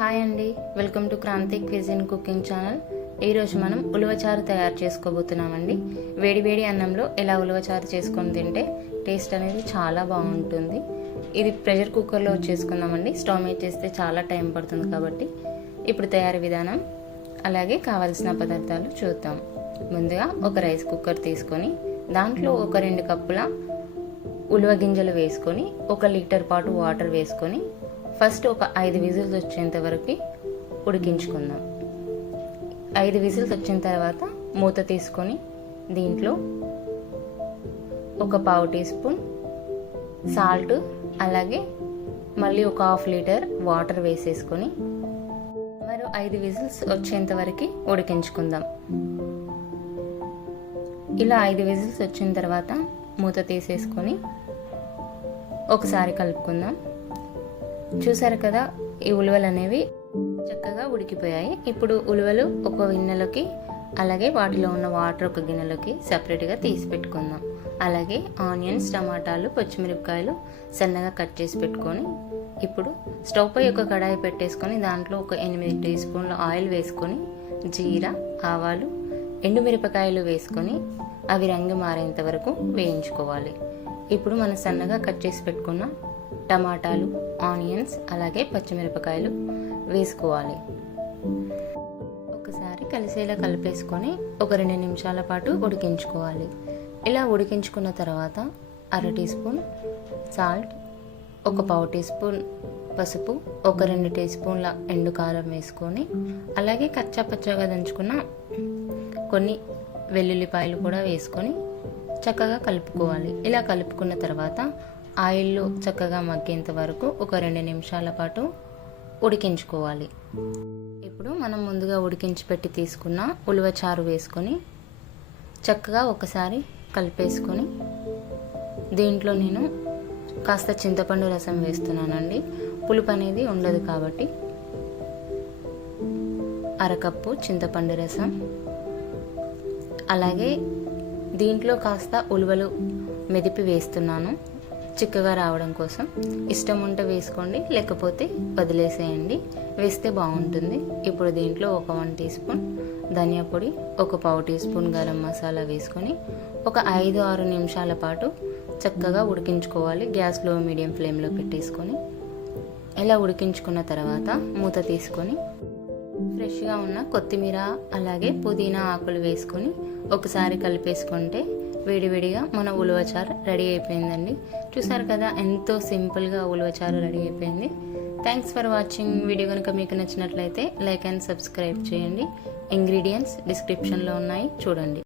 Hi అండి, welcome to Kranthi cuisine cooking channel. ఈరోజు మనం ఉలవచారు తయారు చేసుకోబోతున్నామండి. వేడి వేడి అన్నంలో ఎలా ఉలవచారు చేసుకొని తింటే టేస్ట్ అనేది చాలా బాగుంటుంది. ఇది ప్రెషర్ కుక్కర్లో చేసుకుందామండి. స్టవ్ మీద చేస్తే చాలా టైం పడుతుంది కాబట్టి ఇప్పుడు తయారీ విధానం అలాగే కావాల్సిన పదార్థాలు చూద్దాం. ముందుగా ఒక రైస్ కుక్కర్ తీసుకొని దాంట్లో ఒక 2 కప్పుల ఉలవ గింజలు వేసుకొని 1 లీటర్ పాటు వాటర్ వేసుకొని ఫస్ట్ ఒక 5 విజిల్స్ వచ్చేంత వరకు ఉడికించుకుందాం. 5 విజిల్స్ వచ్చిన తర్వాత మూత తీసుకొని దీంట్లో ఒక 1/2 టీ స్పూన్ సాల్ట్ అలాగే మళ్ళీ ఒక 1/2 లీటర్ వాటర్ వేసేసుకొని మరో 5 విజిల్స్ వచ్చేంత వరకు ఉడికించుకుందాం. ఇలా 5 విజిల్స్ వచ్చిన తర్వాత మూత తీసేసుకొని ఒకసారి కలుపుకుందాం. చూసారు కదా, ఈ ఉలవలు అనేవి చక్కగా ఉడికిపోయాయి. ఇప్పుడు ఉలవలు ఒక గిన్నెలోకి అలాగే వాటిలో ఉన్న వాటర్ ఒక గిన్నెలోకి సపరేట్గా తీసి పెట్టుకుందాం. అలాగే ఆనియన్స్, టమాటాలు, పచ్చిమిరపకాయలు సన్నగా కట్ చేసి పెట్టుకొని ఇప్పుడు స్టవ్ పై ఒక కడాయి పెట్టేసుకొని దాంట్లో ఒక 8 టీ స్పూన్ల ఆయిల్ వేసుకొని జీరా, ఆవాలు, ఎండుమిరపకాయలు వేసుకొని అవి రంగు మారేంత వరకు వేయించుకోవాలి. ఇప్పుడు మనం సన్నగా కట్ చేసి పెట్టుకున్న టమాటాలు, ఆనియన్స్ అలాగే పచ్చిమిరపకాయలు వేసుకోవాలి. ఒకసారి కలిసేలా కలిపేసుకొని ఒక 2 నిమిషాల పాటు ఉడికించుకోవాలి. ఇలా ఉడికించుకున్న తర్వాత 1/2 టీ స్పూన్ సాల్ట్, ఒక 1/2 టీ స్పూన్ పసుపు, ఒక 2 టీ స్పూన్ల ఎండు కారం వేసుకొని అలాగే కచ్చా పచ్చగా దంచుకున్న కొన్ని వెల్లుల్లిపాయలు కూడా వేసుకొని చక్కగా కలుపుకోవాలి. ఇలా కలుపుకున్న తర్వాత ఆయిల్లో చక్కగా మగ్గేంత వరకు ఒక 2 నిమిషాల పాటు ఉడికించుకోవాలి. ఇప్పుడు మనం ముందుగా ఉడికించి పెట్టి తీసుకున్న ఉలవచారు వేసుకొని చక్కగా ఒకసారి కలిపేసుకొని దీంట్లో నేను కాస్త చింతపండు రసం వేస్తున్నానండి. పులుపు అనేది ఉండదు కాబట్టి 1/2 కప్పు చింతపండు రసం, అలాగే దీంట్లో కాస్త ఉలవలు మెదిపి వేస్తున్నాను చిక్కగా రావడం కోసం. ఇష్టం ఉంటే వేసుకోండి, లేకపోతే వదిలేసేయండి, వేస్తే బాగుంటుంది. ఇప్పుడు దీంట్లో ఒక 1 టీ స్పూన్ ధనియా పొడి, ఒక 1/2 టీ స్పూన్ గరం మసాలా వేసుకొని ఒక 5-6 నిమిషాల పాటు చక్కగా ఉడికించుకోవాలి. గ్యాస్ లో మీడియం ఫ్లేమ్లో పెట్టేసుకొని ఇలా ఉడికించుకున్న తర్వాత మూత తీసుకొని ఫ్రెష్గా ఉన్న కొత్తిమీర అలాగే పుదీనా ఆకులు వేసుకొని ఒకసారి కలిపేసుకుంటే వేడివేడిగా మన ఉలవచారు రెడీ అయిపోయిందండి. చూసారు కదా, ఎంతో సింపుల్గా ఉలవచారు రెడీ అయిపోయింది. Thanks for watching. వీడియో కనుక మీకు నచ్చినట్లయితే లైక్ అండ్ సబ్స్క్రైబ్ చేయండి. ఇంగ్రీడియంట్స్ డిస్క్రిప్షన్లో ఉన్నాయి, చూడండి.